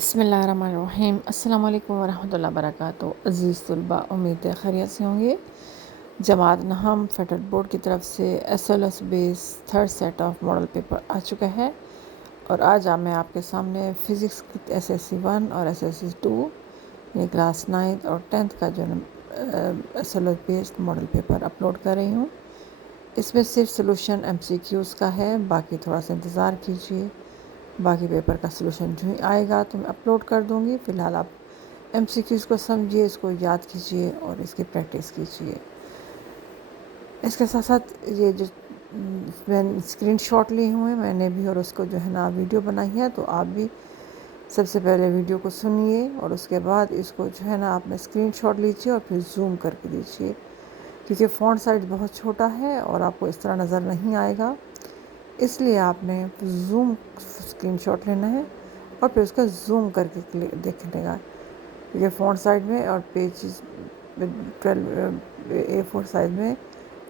بسم اللہ الرحمن الرحیم۔ السلام علیکم ورحمۃ اللہ وبرکاتہ۔ عزیز طلباء، امید ہے خیریت سے ہوں گے۔ جماعت نہم فیڈرل بورڈ کی طرف سے SLS بیس third set of model paper آ چکا ہے، اور آج میں آپ کے سامنے فزکس SSC 1 اور SSC 2 یعنی کلاس 9 اور 10 کا جو SLS based model paper upload کر رہی ہوں۔ اس میں صرف سلوشن MCQs کا ہے، باقی تھوڑا سا انتظار کیجیے۔ باقی پیپر کا سلوشن جو ہی آئے گا تو میں اپلوڈ کر دوں گی۔ فی الحال آپ MCQs کو سمجھیے، اس کو یاد کیجیے اور اس کی پریکٹس کیجیے۔ اس کے ساتھ ساتھ یہ جو میں اسکرین شاٹ لی ہوئے میں نے بھی، اور اس کو جو ہے نا ویڈیو بنائی ہے، تو آپ بھی سب سے پہلے ویڈیو کو سنیے اور اس کے بعد اس کو جو ہے نا آپ نے اسکرین شاٹ لیجیے اور پھر زوم کر کے دیجیے، کیونکہ فونٹ سائز بہت چھوٹا ہے اور آپ کو اس طرح نظر نہیں آئے گا، اس لیے آپ نے زوم اسکرین شاٹ لینا ہے اور پھر اس کا زوم کر کے دیکھنے گا، کیونکہ فونٹ سائز میں اور پیجز 12 A4 سائز میں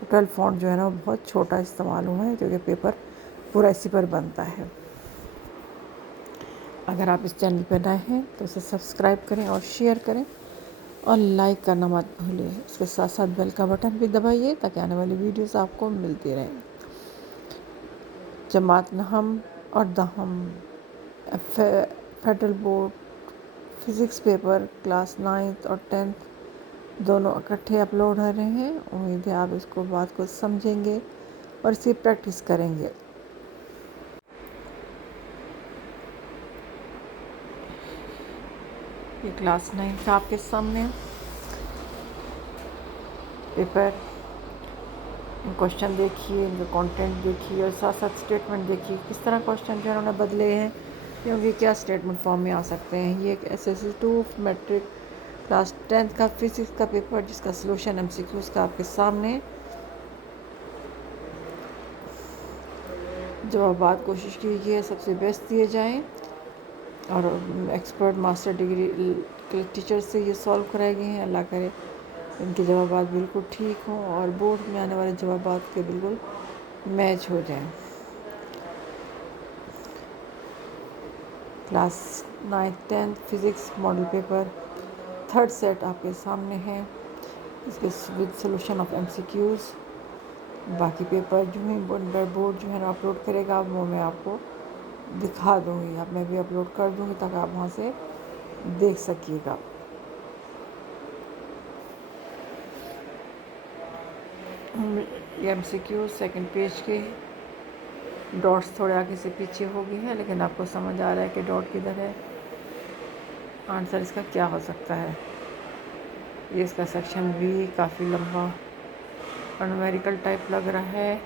12 فونٹ جو ہے نا وہ بہت چھوٹا استعمال ہوا ہے، کیونکہ پیپر پورا اسی پر بنتا ہے۔ اگر آپ اس چینل پہ نئے ہیں تو اسے سبسکرائب کریں اور شیئر کریں اور لائک کرنا مت بھولیں۔ اس کے ساتھ ساتھ بیل کا بٹن بھی دبائیے تاکہ آنے والی ویڈیوز آپ کو ملتی رہیں۔ جماعت نہم اور دہم federal board physics paper class 9 اور 10 دونوں اکٹھے اپلوڈ ہو رہے ہیں۔ امید ہے آپ اس کو بات کو سمجھیں گے اور اس کی پریکٹس کریں گے۔ یہ کلاس 9 کا آپ کے سامنے پیپر، کوشچن دیکھیے، ان کا کانٹینٹ دیکھیے اور ساتھ ساتھ اسٹیٹمنٹ دیکھیے، کس طرح کوشچن جو ہے انہوں نے بدلے ہیں، کیونکہ کیا اسٹیٹمنٹ فارم میں آ سکتے ہیں۔ یہ ایک SSC 2 میٹرک کلاس 10 کا فزکس کا پیپر، جس کا سلوشن MCQs کا آپ کے سامنے۔ جوابات کوشش کیجیے سب سے بیسٹ دیے جائیں، اور ایکسپرٹ ماسٹر ڈگری کے ٹیچر سے یہ سالو کرائے گئے ہیں۔ اللہ کرے ان کے جوابات بالکل ٹھیک ہوں اور بورڈ میں آنے والے جوابات کے بالکل میچ ہو جائیں۔ Class 9 10 physics model paper third set آپ کے سامنے ہے، اس کے ود سلوشن آف MCQs۔ باقی پیپر جو ہیں بورڈ جو ہے نا اپلوڈ کرے گا وہ میں آپ کو دکھا دوں گی، اب میں بھی اپلوڈ کر دوں گی تاکہ آپ وہاں سے دیکھ سکیے گا۔ یہ MCQ سیکنڈ پیج کے ڈاٹس تھوڑے آگے سے پیچھے ہو گئی ہیں، لیکن آپ کو سمجھ آ رہا ہے کہ ڈاٹ کدھر ہے، آنسر اس کا کیا ہو سکتا ہے۔ یہ اس کا سیکشن بھی کافی لمبا اور نومیریکل ٹائپ لگ رہا ہے،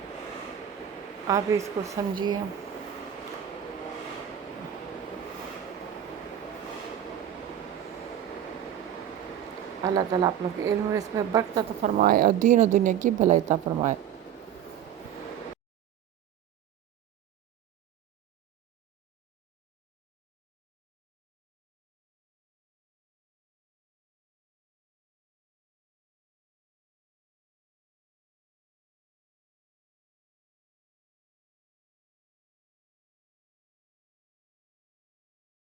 آپ اس کو سمجھیے۔ اللہ تعالیٰ آپ لوگ کے علم اور اس میں برکت عطا فرمائے اور دین و دنیا کی بھلائی عطا فرمائے۔